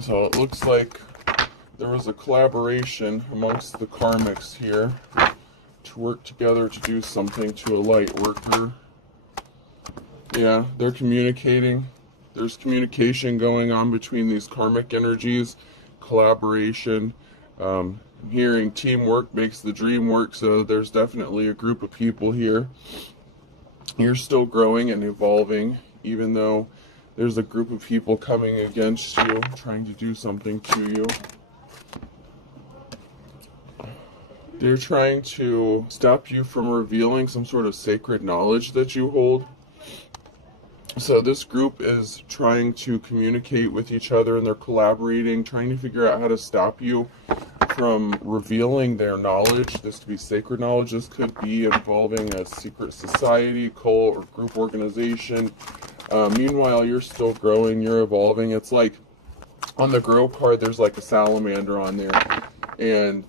So it looks like there was a collaboration amongst the karmics here to work together to do something to a light worker. Yeah, they're communicating. There's communication going on between these karmic energies, collaboration. I'm hearing teamwork makes the dream work, so there's definitely a group of people here. You're still growing and evolving, even though there's a group of people coming against you, trying to do something to you. They're trying to stop you from revealing some sort of sacred knowledge that you hold. So this group is trying to communicate with each other, and they're collaborating, trying to figure out how to stop you from revealing their knowledge. This could be sacred knowledge. This could be involving a secret society, cult, or group organization. Meanwhile, you're still growing, you're evolving. It's like on the grow card, there's like a salamander on there. And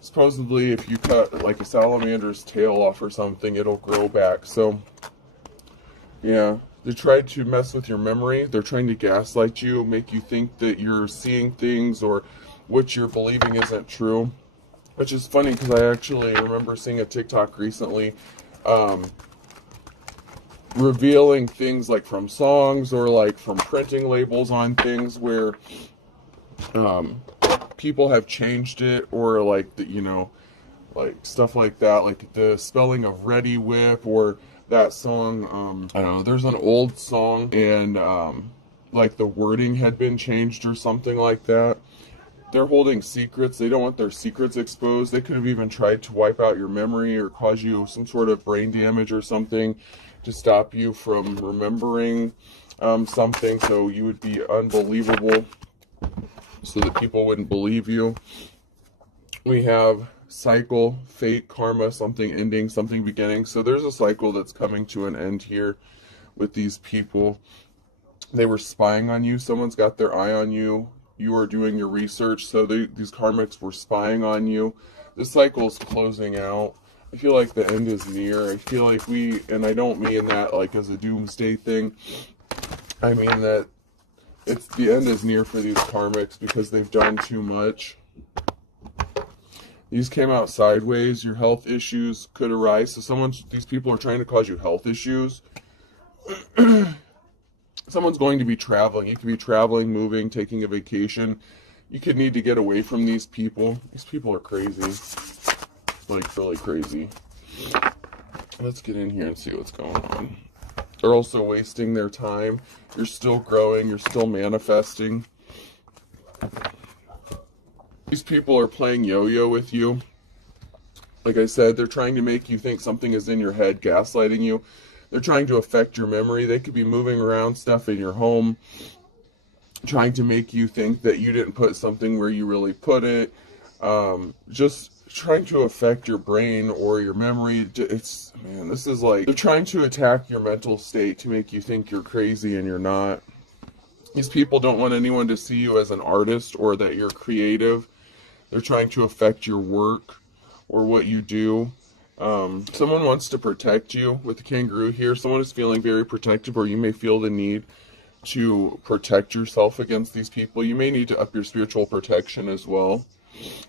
supposedly if you cut like a salamander's tail off or something, it'll grow back. So, yeah. They try to mess with your memory. They're trying to gaslight you, make you think that you're seeing things or what you're believing isn't true. Which is funny because I actually remember seeing a TikTok recently revealing things like from songs or like from printing labels on things where people have changed it, or like like stuff like that, like the spelling of ready whip, or that song, I don't know, there's an old song and like the wording had been changed or something like that. They're holding secrets. They don't want their secrets exposed. They could have even tried to wipe out your memory or cause you some sort of brain damage or something to stop you from remembering something, so you would be unbelievable, so that people wouldn't believe you. We have cycle, fate, karma, something ending, something beginning. So there's a cycle that's coming to an end here with these people. They were spying on you. Someone's got their eye on you. You are doing your research. So these karmics were spying on you. This cycle is closing out. I feel like the end is near. I feel like and I don't mean that like as a doomsday thing. I mean that the end is near for these karmics because they've done too much. These came out sideways. Your health issues could arise. So these people are trying to cause you health issues. Someone's going to be traveling. You could be traveling, moving, taking a vacation. You could need to get away from these people. These people are crazy. Like, really crazy. Let's get in here and see what's going on. They're also wasting their time. You're still growing. You're still manifesting. These people are playing yo-yo with you. Like I said, they're trying to make you think something is in your head, gaslighting you. They're trying to affect your memory. They could be moving around stuff in your home, trying to make you think that you didn't put something where you really put it. Just trying to affect your brain or your memory. This is like, they're trying to attack your mental state to make you think you're crazy and you're not. These people don't want anyone to see you as an artist or that you're creative. They're trying to affect your work or what you do. Someone wants to protect you with the kangaroo here. Someone is feeling very protective, or you may feel the need to protect yourself against these people. You may need to up your spiritual protection as well.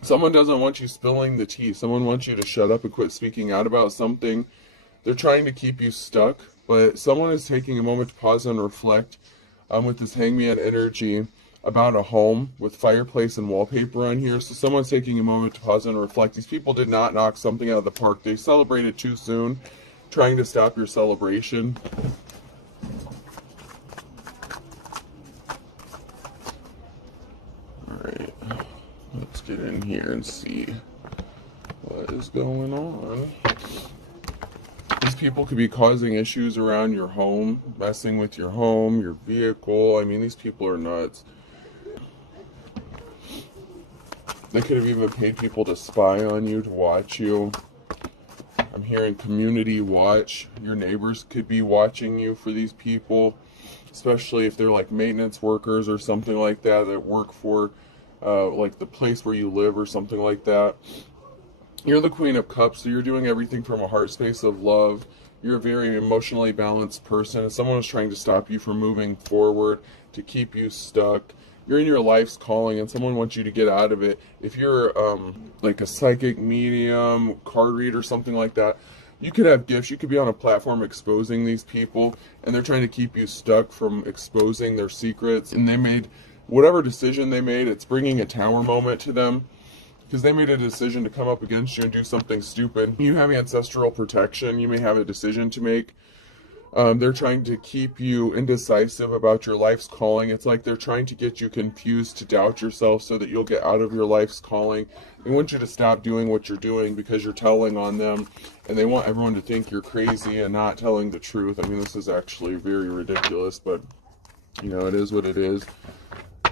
Someone doesn't want you spilling the tea. Someone wants you to shut up and quit speaking out about something. They're trying to keep you stuck, but someone is taking a moment to pause and reflect with this hangman energy about a home with fireplace and wallpaper on here. So someone's taking a moment to pause and reflect. These people did not knock something out of the park. They celebrated too soon, trying to stop your celebration. Alright, let's get in here and see what is going on. These people could be causing issues around your home, messing with your home, your vehicle. I mean, these people are nuts. They could have even paid people to spy on you, to watch you. I'm hearing community watch. Your neighbors could be watching you for these people, especially if they're like maintenance workers or something like that work for like the place where you live or something like that. You're the Queen of Cups, so you're doing everything from a heart space of love. You're a very emotionally balanced person. If someone is trying to stop you from moving forward, to keep you stuck, you're in your life's calling and someone wants you to get out of it. If you're like a psychic medium, card reader, something like that, you could have gifts. You could be on a platform exposing these people, and they're trying to keep you stuck from exposing their secrets. And they made whatever decision they made, it's bringing a tower moment to them, because they made a decision to come up against you and do something stupid. You have ancestral protection. You may have a decision to make. They're trying to keep you indecisive about your life's calling. It's like they're trying to get you confused to doubt yourself so that you'll get out of your life's calling. They want you to stop doing what you're doing because you're telling on them, and they want everyone to think you're crazy and not telling the truth. I mean, this is actually very ridiculous, but, you know, it is what it is.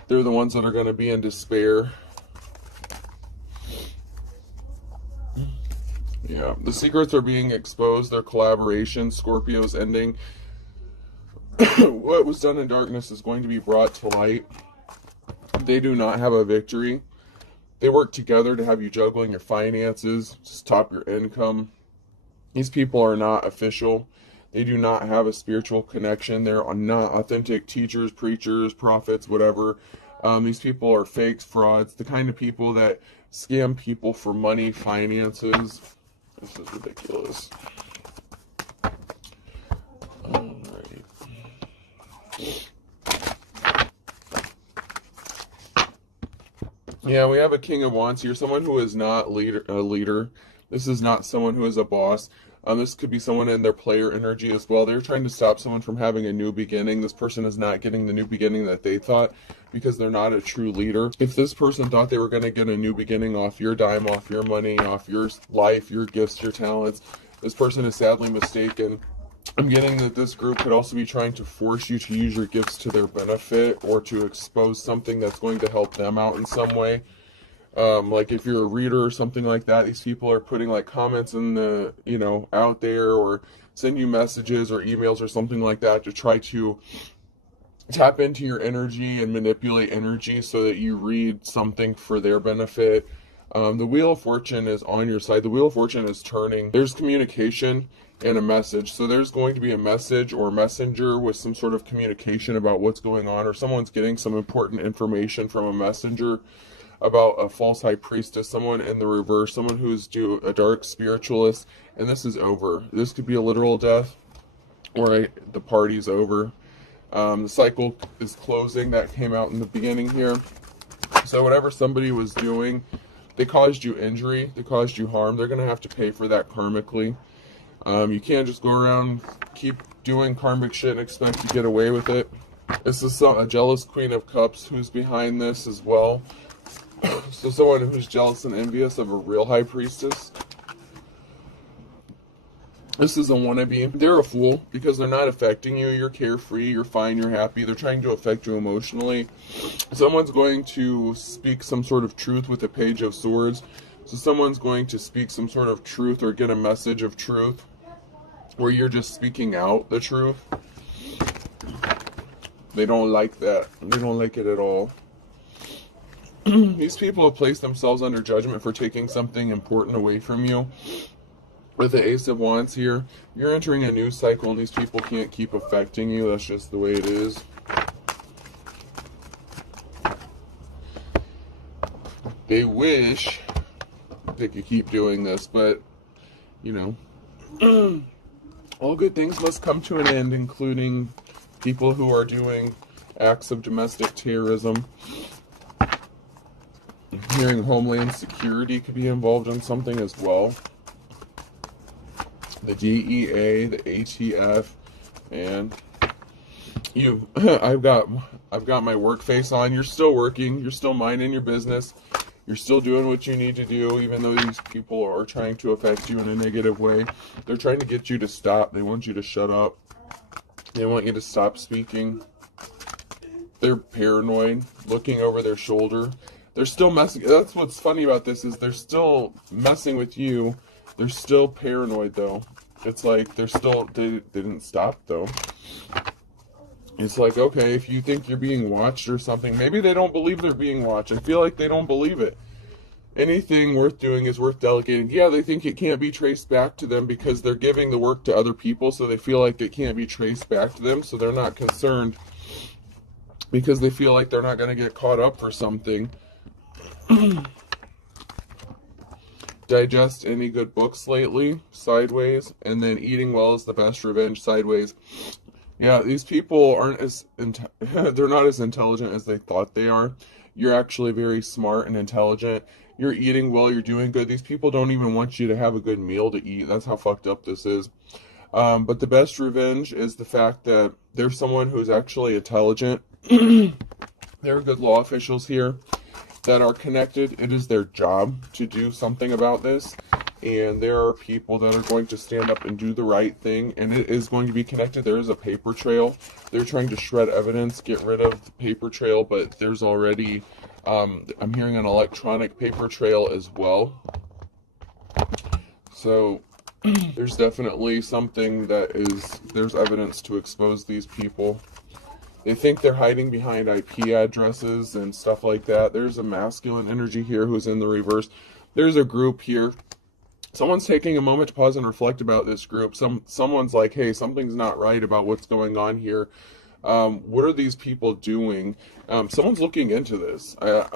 They're the ones that are going to be in despair. Yeah, the secrets are being exposed. Their collaboration, Scorpio's ending. What was done in darkness is going to be brought to light. They do not have a victory. They work together to have you juggling your finances, just top your income. These people are not official. They do not have a spiritual connection. They're not authentic teachers, preachers, prophets, whatever. These people are fakes, frauds, the kind of people that scam people for money, finances. This is ridiculous. Alright. Yeah, we have a King of Wands here. Someone who is not a leader. This is not someone who is a boss. This could be someone in their player energy as well. They're trying to stop someone from having a new beginning. This person is not getting the new beginning that they thought because they're not a true leader. If this person thought they were going to get a new beginning off your dime, off your money, off your life, your gifts, your talents, this person is sadly mistaken. I'm getting that this group could also be trying to force you to use your gifts to their benefit or to expose something that's going to help them out in some way. Like if you're a reader or something like that, these people are putting like comments in the, you know, out there, or send you messages or emails or something like that to try to tap into your energy and manipulate energy so that you read something for their benefit. The Wheel of Fortune is on your side. The Wheel of Fortune is turning. There's communication and a message. So there's going to be a message or messenger with some sort of communication about what's going on, or someone's getting some important information from a messenger about a false high priestess, someone in the reverse, someone who's a dark spiritualist, and this is over. This could be a literal death, or the party's over. The cycle is closing. That came out in the beginning here. So whatever somebody was doing, they caused you injury, they caused you harm, they're going to have to pay for that karmically. You can't just go around, keep doing karmic shit and expect to get away with it. This is a jealous Queen of Cups who's behind this as well. So someone who's jealous and envious of a real high priestess. This is a wannabe. They're a fool because they're not affecting you. You're carefree, you're fine, you're happy. They're trying to affect you emotionally. Someone's going to speak some sort of truth with a Page of Swords. So someone's going to speak some sort of truth or get a message of truth where you're just speaking out the truth. They don't like that. They don't like it at all. These people have placed themselves under judgment for taking something important away from you. With the Ace of Wands here, you're entering a new cycle and these people can't keep affecting you. That's just the way it is. They wish they could keep doing this, but, you know, all good things must come to an end, including people who are doing acts of domestic terrorism. Hearing Homeland Security could be involved in something as well. The DEA, the ATF, and you. I've got my work face on. You're still working. You're still minding your business. You're still doing what you need to do, even though these people are trying to affect you in a negative way. They're trying to get you to stop. They want you to shut up. They want you to stop speaking. They're paranoid, looking over their shoulder. They're still messing. That's what's funny about this, is they're still messing with you. They're still paranoid, though. It's like they didn't stop, though. It's like, okay, if you think you're being watched or something, maybe they don't believe they're being watched. I feel like they don't believe it. Anything worth doing is worth delegating. Yeah, they think it can't be traced back to them because they're giving the work to other people, so they feel like it can't be traced back to them, so they're not concerned because they feel like they're not going to get caught up for something. Digest any good books lately, sideways, and then eating well is the best revenge, sideways. Yeah, these people aren't as they're not as intelligent as they thought they are. You're actually very smart and intelligent. You're eating well, you're doing good. These people don't even want you to have a good meal to eat. That's how fucked up this is. But the best revenge is the fact that there's someone who's actually intelligent. There are good law officials here that are connected. It is their job to do something about this. And there are people that are going to stand up and do the right thing. And it is going to be connected. There is a paper trail. They're trying to shred evidence, get rid of the paper trail. But there's already, I'm hearing an electronic paper trail as well. So there's definitely something that is, there's evidence to expose these people. They think they're hiding behind IP addresses and stuff like that. There's a masculine energy here who's in the reverse. There's a group here. Someone's taking a moment to pause and reflect about this group. Someone's like, hey, something's not right about what's going on here. What are these people doing? Someone's looking into this. I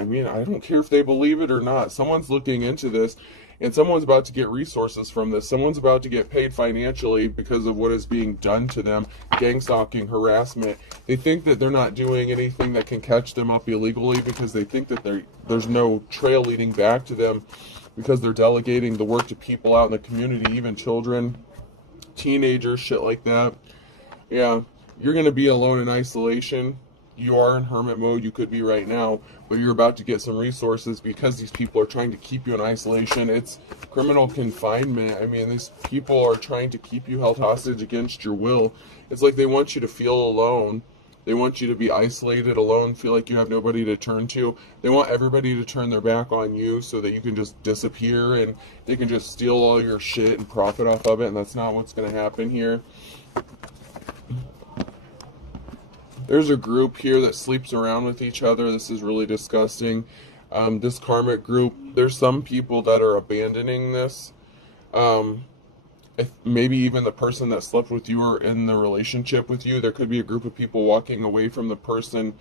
mean, I don't care if they believe it or not. Someone's looking into this. And someone's about to get resources from this. Someone's about to get paid financially because of what is being done to them. Gang stalking, harassment. They think that they're not doing anything that can catch them up illegally because they think that there's no trail leading back to them because they're delegating the work to people out in the community, even children, teenagers, shit like that. Yeah, you're going to be alone in isolation. You are in hermit mode, you could be right now, but you're about to get some resources because these people are trying to keep you in isolation. It's criminal confinement. I mean, these people are trying to keep you held hostage against your will. It's like they want you to feel alone. They want you to be isolated, alone, feel like you have nobody to turn to. They want everybody to turn their back on you so that you can just disappear and they can just steal all your shit and profit off of it, and that's not what's going to happen here. There's a group here that sleeps around with each other. This is really disgusting. This karmic group, there's some people that are abandoning this. If maybe even the person that slept with you or in the relationship with you, there could be a group of people walking away from the person.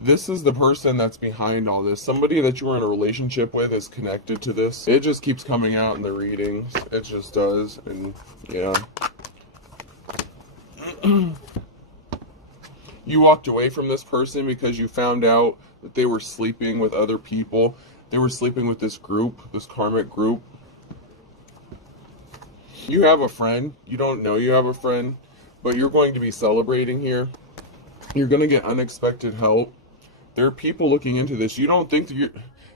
This is the person that's behind all this. Somebody that you were in a relationship with is connected to this. It just keeps coming out in the readings. It just does. And yeah. You walked away from this person because you found out that they were sleeping with other people. They were sleeping with this group, this karmic group. You have a friend. You don't know you have a friend, but you're going to be celebrating here. You're going to get unexpected help. There are people looking into this. You don't think that you're,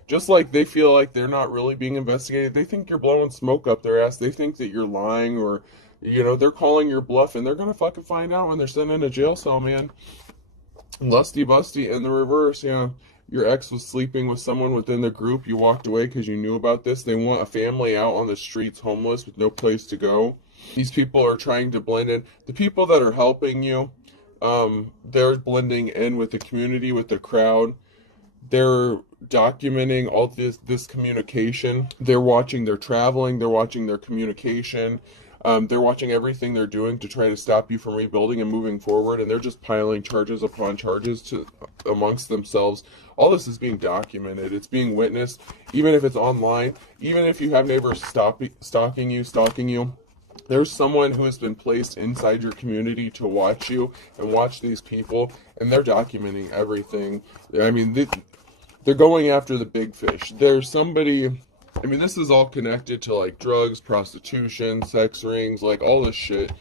just like they feel like they're not really being investigated, they think you're blowing smoke up their ass. They think that you're lying, or, you know, they're calling your bluff, and they're going to fucking find out when they're sitting in a jail cell, man. Lusty busty in the reverse, yeah. Your ex was sleeping with someone within the group. You walked away because you knew about this. They want a family out on the streets, homeless, with no place to go. These people are trying to blend in. The people that are helping you, they're blending in with the community, with the crowd. They're documenting all this communication. They're watching their traveling. They're watching their communication. They're watching everything they're doing to try to stop you from rebuilding and moving forward, and they're just piling charges upon charges amongst themselves. All this is being documented. It's being witnessed, even if it's online, even if you have neighbors stalking you. There's someone who has been placed inside your community to watch you and watch these people, and they're documenting everything. I mean, they're going after the big fish. There's somebody... I mean, this is all connected to, like, drugs, prostitution, sex rings, like, all this shit.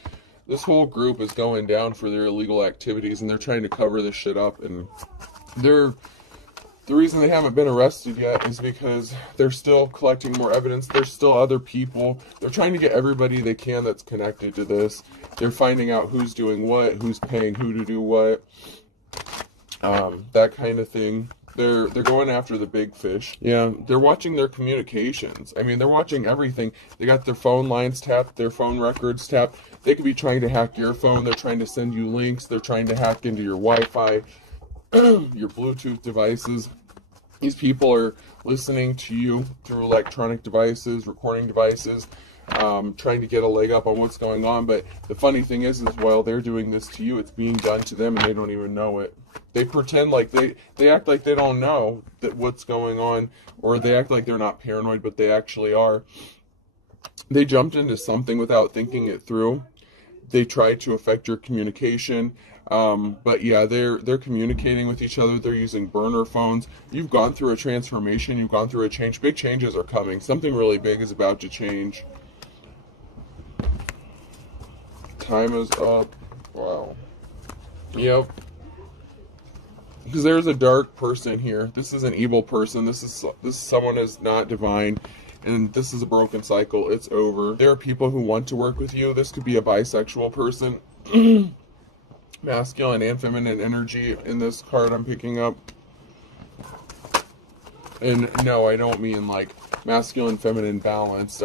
This whole group is going down for their illegal activities, and they're trying to cover this shit up, and the reason they haven't been arrested yet is because they're still collecting more evidence. There's still other people. They're trying to get everybody they can that's connected to this. They're finding out who's doing what, who's paying who to do what, that kind of thing. They're going after the big fish. Yeah, they're watching their communications. I mean, they're watching everything. They got their phone lines tapped, their phone records tapped. They could be trying to hack your phone. They're trying to send you links. They're trying to hack into your Wi-Fi, your Bluetooth devices. These people are listening to you through electronic devices, recording devices. trying to get a leg up on what's going on. But the funny thing is while they're doing this to you, it's being done to them and they don't even know it. They pretend like they act like they don't know that what's going on, or they act like they're not paranoid, but they actually are. They jumped into something without thinking it through. They tried to affect your communication. But yeah, they're communicating with each other. They're using burner phones. You've gone through a transformation. You've gone through a change. Big changes are coming. Something really big is about to change. Time is up. Wow. Yep. Because there's a dark person here. This is an evil person. This is someone who's not divine. And this is a broken cycle. It's over. There are people who want to work with you. This could be a bisexual person. Masculine and feminine energy in this card I'm picking up. And no, I don't mean like masculine, feminine balance.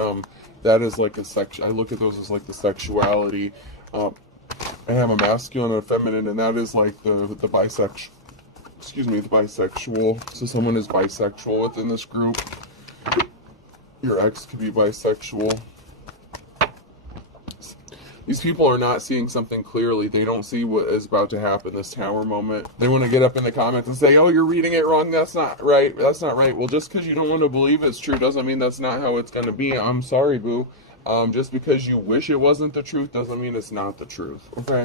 That is like I look at those as like the sexuality. I have a masculine and a feminine, and that is like the bisexual. Excuse me, the bisexual. So someone is bisexual within this group. Your ex could be bisexual. These people are not seeing something clearly. They don't see what is about to happen, this tower moment. They want to get up in the comments and say, oh, you're reading it wrong. That's not right. That's not right. Well, just because you don't want to believe it's true doesn't mean that's not how it's going to be. I'm sorry, boo. Just because you wish it wasn't the truth doesn't mean it's not the truth, okay?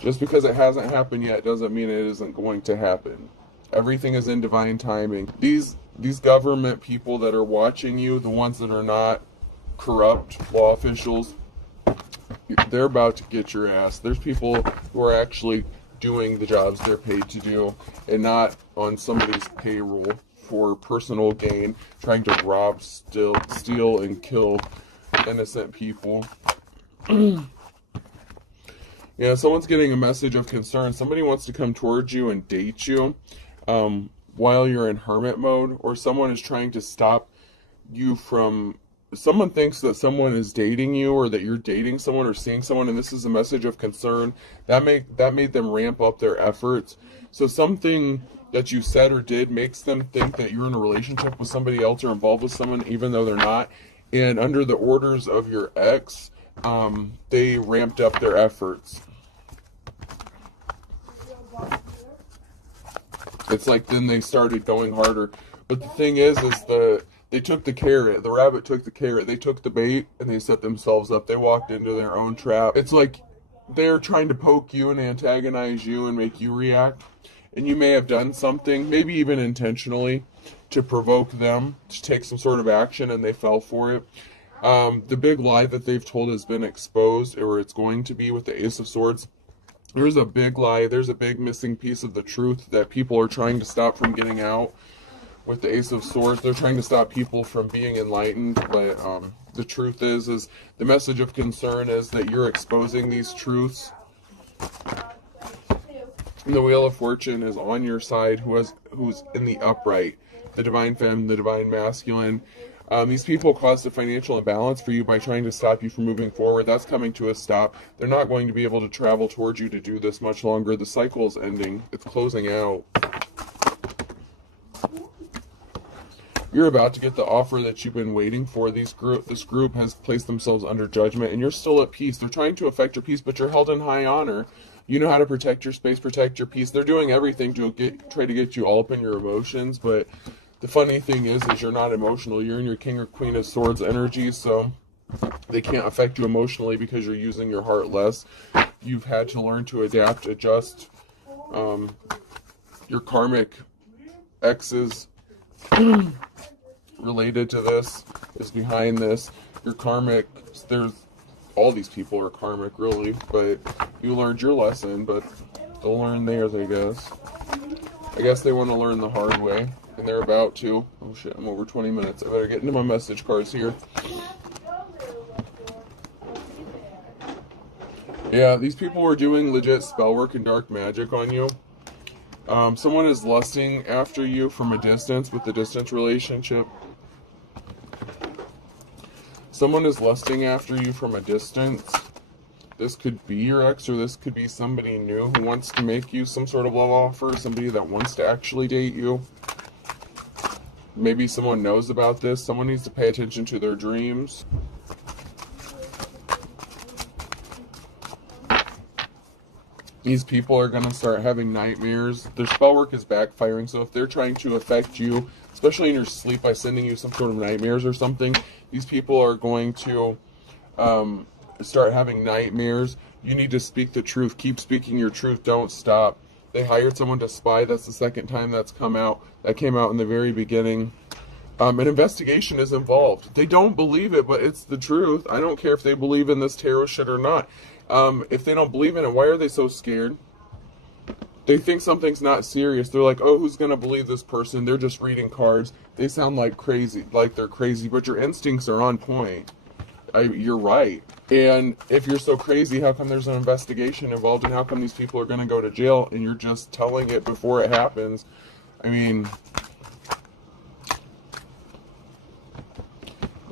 Just because it hasn't happened yet doesn't mean it isn't going to happen. Everything is in divine timing. These government people that are watching you, the ones that are not corrupt law officials, they're about to get your ass. There's people who are actually doing the jobs they're paid to do and not on somebody's payroll for personal gain, trying to rob, steal, and kill innocent people. Yeah, someone's getting a message of concern. Somebody wants to come towards you and date you while you're in hermit mode, or someone is trying to stop you from... Someone thinks that someone is dating you, or that you're dating someone or seeing someone, and this is a message of concern. That made them ramp up their efforts. So something that you said or did makes them think that you're in a relationship with somebody else or involved with someone, even though they're not. And under the orders of your ex, they ramped up their efforts. It's like then they started going harder. But the thing is they took the carrot. The rabbit took the carrot. They took the bait and they set themselves up. They walked into their own trap. It's like they're trying to poke you and antagonize you and make you react. And you may have done something, maybe even intentionally, to provoke them to take some sort of action, and they fell for it. The big lie that they've told has been exposed, or it's going to be, with the Ace of Swords. There's a big lie. There's a big missing piece of the truth that people are trying to stop from getting out. With the Ace of Swords, they're trying to stop people from being enlightened, but the truth is the message of concern is that you're exposing these truths. And the Wheel of Fortune is on your side, who's in the upright, the divine feminine, the divine masculine. These people caused a financial imbalance for you by trying to stop you from moving forward. That's coming to a stop. They're not going to be able to travel towards you to do this much longer. The cycle is ending. It's closing out. You're about to get the offer that you've been waiting for. This group has placed themselves under judgment, and you're still at peace. They're trying to affect your peace, but you're held in high honor. You know how to protect your space, protect your peace. They're doing everything to try to get you all up in your emotions, but the funny thing is you're not emotional. You're in your King or Queen of Swords energy, so they can't affect you emotionally because you're using your heart less. You've had to learn to adapt, adjust. Your karmic exes related to this is behind this. Your karmic, there's all these people are karmic really, but you learned your lesson, but they'll learn theirs, I guess. I guess they want to learn the hard way, and they're about to. Oh shit, I'm over 20 minutes. I better get into my message cards here. Yeah, these people are doing legit spell work and dark magic on you. Someone is lusting after you from a distance with the distance relationship. Someone is lusting after you from a distance. This could be your ex, or this could be somebody new who wants to make you some sort of love offer, somebody that wants to actually date you. Maybe someone knows about this. Someone needs to pay attention to their dreams. These people are going to start having nightmares. Their spell work is backfiring, so if they're trying to affect you, especially in your sleep by sending you some sort of nightmares or something, these people are going to start having nightmares. You need to speak the truth. Keep speaking your truth. Don't stop. They hired someone to spy. That's the second time that's come out. That came out in the very beginning. An investigation is involved. They don't believe it, but it's the truth. I don't care if they believe in this tarot shit or not. If they don't believe in it, why are they so scared? They think something's not serious. They're like, oh, who's going to believe this person? They're just reading cards. They sound like crazy, like they're crazy, but your instincts are on point. You're right. And if you're so crazy, how come there's an investigation involved, and how come these people are going to go to jail and you're just telling it before it happens? I mean,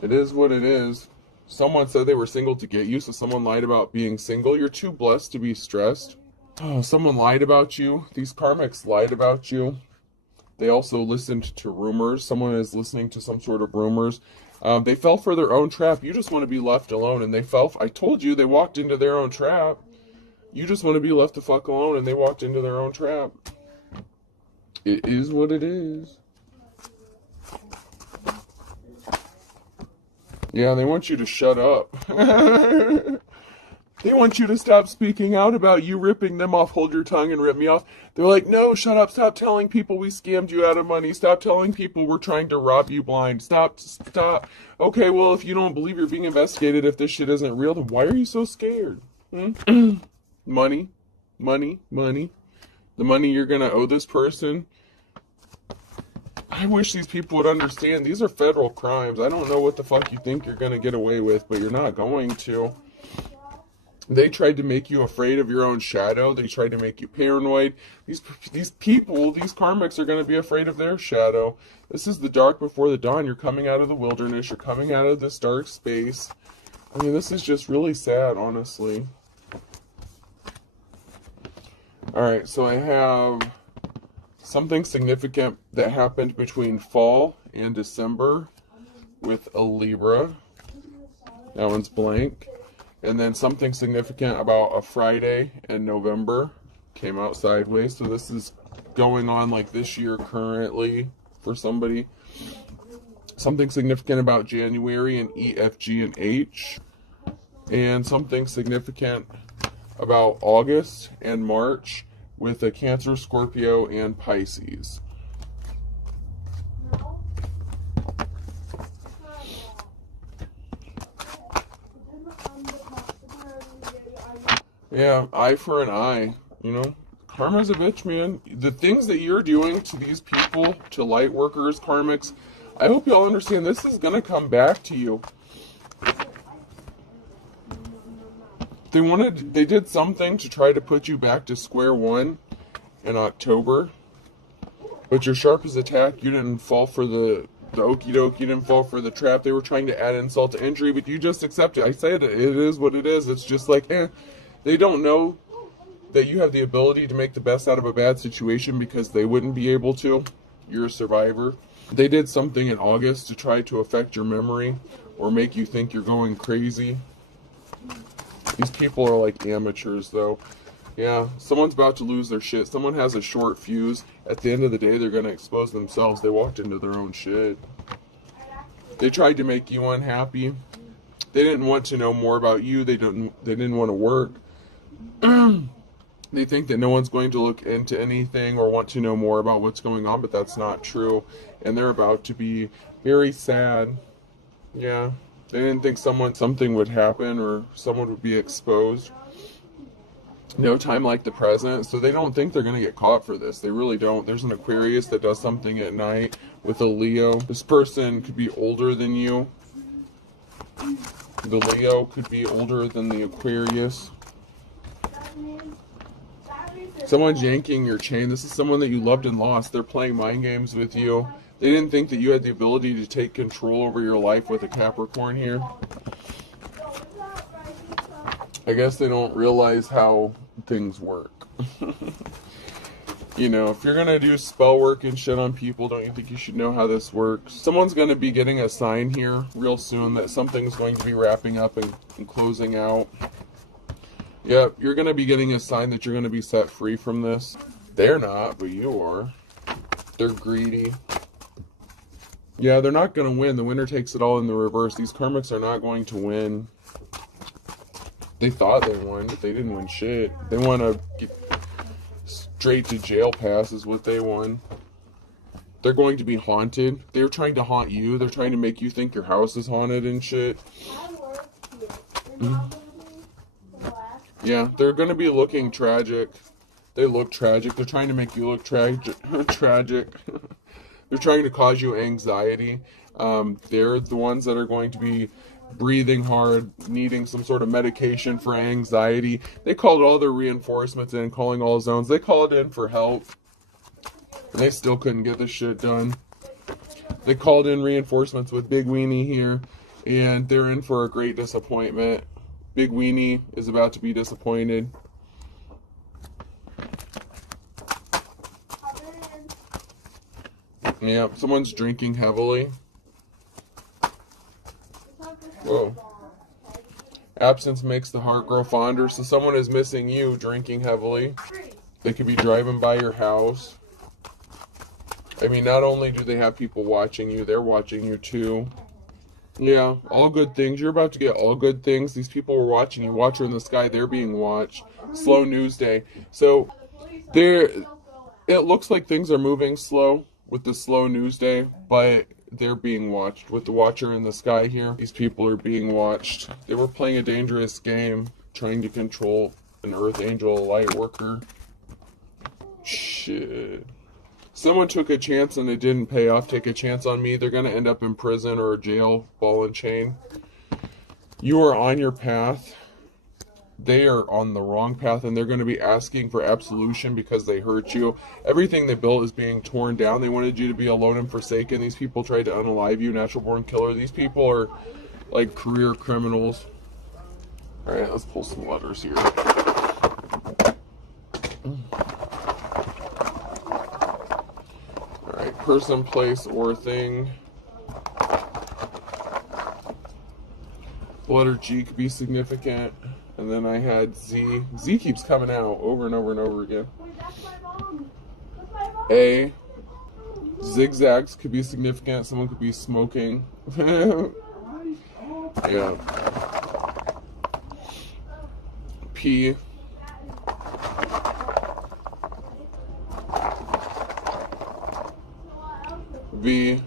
it is what it is. Someone said they were single to get you, so someone lied about being single. You're too blessed to be stressed. Oh, someone lied about you. These karmics lied about you. They also listened to rumors. Someone is listening to some sort of rumors. They fell for their own trap. You just want to be left alone, and they fell. I told you, they walked into their own trap. You just want to be left the fuck alone, and they walked into their own trap. It is what it is. Yeah, they want you to shut up. They want you to stop speaking out about you ripping them off. Hold your tongue and rip me off. They're like, no, shut up. Stop telling people we scammed you out of money. Stop telling people we're trying to rob you blind. Stop. Okay, well, if you don't believe you're being investigated, if this shit isn't real, then why are you so scared? Money. The money you're going to owe this person. I wish these people would understand. These are federal crimes. I don't know what the fuck you think you're going to get away with, but you're not going to. They tried to make you afraid of your own shadow. They tried to make you paranoid. These people, these karmics are going to be afraid of their shadow. This is the dark before the dawn. You're coming out of the wilderness. You're coming out of this dark space. I mean, this is just really sad, honestly. Alright, so I have something significant that happened between fall and December with a Libra. That one's blank. And then something significant about a Friday in November came out sideways. So this is going on like this year currently for somebody. Something significant about January and E, F, G, and H. And something significant about August and March with a Cancer, Scorpio, and Pisces. Yeah, eye for an eye, you know. Karma's a bitch, man. The things that you're doing to these people, to light workers, karmics, I hope y'all understand this is going to come back to you. They did something to try to put you back to square one in October. But you're sharp as a tack. You didn't fall for the okie doke. You didn't fall for the trap. They were trying to add insult to injury, but you just accept it. I said it is what it is. It's just like, They don't know that you have the ability to make the best out of a bad situation because they wouldn't be able to. You're a survivor. They did something in August to try to affect your memory or make you think you're going crazy. These people are like amateurs, though. Yeah, someone's about to lose their shit. Someone has a short fuse. At the end of the day, they're going to expose themselves. They walked into their own shit. They tried to make you unhappy. They didn't want to know more about you. They didn't want to work. They think that no one's going to look into anything or want to know more about what's going on, but that's not true. And they're about to be very sad. Yeah. They didn't think something would happen or someone would be exposed. No time like the present. So they don't think they're going to get caught for this. They really don't. There's an Aquarius that does something at night with a Leo. This person could be older than you. The Leo could be older than the Aquarius. Someone's yanking your chain. This is someone that you loved and lost. They're playing mind games with you. They didn't think that you had the ability to take control over your life with a Capricorn here. I guess they don't realize how things work. You know, if you're going to do spell work and shit on people, don't you think you should know how this works? Someone's going to be getting a sign here real soon that something's going to be wrapping up and closing out. Yep, you're going to be getting a sign that you're going to be set free from this. They're not, but you are. They're greedy. Yeah, they're not going to win. The winner takes it all in the reverse. These karmics are not going to win. They thought they won, but they didn't win shit. They want to get straight to jail pass is what they won. They're going to be haunted. They're trying to haunt you. They're trying to make you think your house is haunted and shit. Yeah, they're going to be looking tragic. They look tragic. They're trying to make you look tragic. They're trying to cause you anxiety. They're the ones that are going to be breathing hard, needing some sort of medication for anxiety. They called all their reinforcements in, calling all zones. They called in for help. And they still couldn't get this shit done. They called in reinforcements with Big Weenie here. And they're in for a great disappointment. Big Weenie is about to be disappointed. Yeah, someone's drinking heavily. Whoa. Absence makes the heart grow fonder. So someone is missing you drinking heavily. They could be driving by your house. I mean, not only do they have people watching you, they're watching you too. Yeah, all good things. You're about to get all good things. These people were watching you. Watcher in the sky, they're being watched. Slow news day. So, it looks like things are moving slow with the slow news day, but they're being watched. With the watcher in the sky here, these people are being watched. They were playing a dangerous game, trying to control an Earth Angel, a light worker. Shit. Someone took a chance and it didn't pay off. Take a chance on me. They're going to end up in prison or jail, ball and chain. You are on your path. They are on the wrong path, and they're going to be asking for absolution because they hurt you. Everything they built is being torn down. They wanted you to be alone and forsaken. These people tried to unalive you, natural born killer. These people are like career criminals. All right, let's pull some letters here. Person, place, or thing. The letter G could be significant. And then I had Z. Z keeps coming out over and over and over again. A. Zigzags could be significant. Someone could be smoking. Yeah. P. V.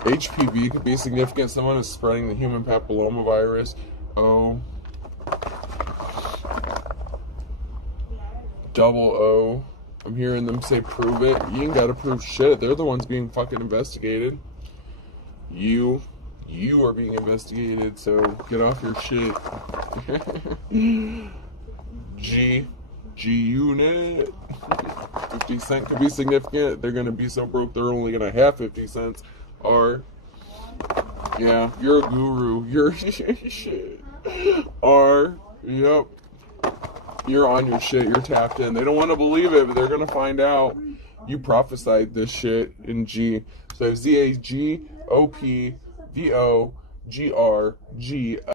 HPV could be significant. Someone is spreading the human papillomavirus. O. Double O. I'm hearing them say prove it. You ain't gotta prove shit. They're the ones being fucking investigated. You are being investigated, so get off your shit. G unit. 50 cent could be significant. They're gonna be so broke they're only gonna have 50 cents. R. Yeah, you're a guru. You're shit. R. Yep. You're on your shit. You're tapped in. They don't want to believe it, but they're gonna find out. You prophesied this shit in G. So ZAGOPVOGRG.